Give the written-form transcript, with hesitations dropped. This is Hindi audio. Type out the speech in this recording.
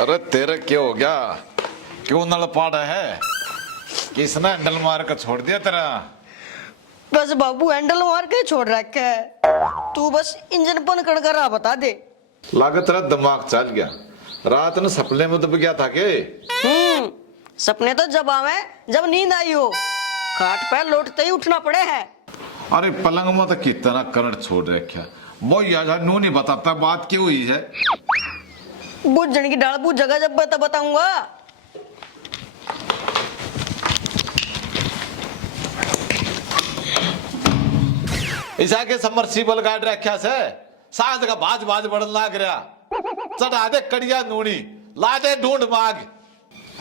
अरे तेरे क्या हो गया? क्यों नल पाड़ा है? किसने हैंडल मार कर छोड़ दिया तेरा? बस बाबू हैंडल मार के छोड़ रखा है, तू बस इंजन बंद कर रहा बता दे। लागत तेरा दिमाग चल गया। रात में सपने में दब गया था के? सपने तो जब आवे जब नींद आई हो, खाट पे लौटते ही उठना पड़े है। अरे पलंग में तो कितना करंट छोड़ रखा। वो यार नू नहीं बताता बात क्यों हुई है। बुझन की डाल बुझ जगह जब बताऊंगा। ऐसा के समरसीबल गाड़ रखा से साथ का बाज बाज बढ़न लाग रहा। चढ़ा दे कड़िया नूनी, ला दे ढूंढ माग।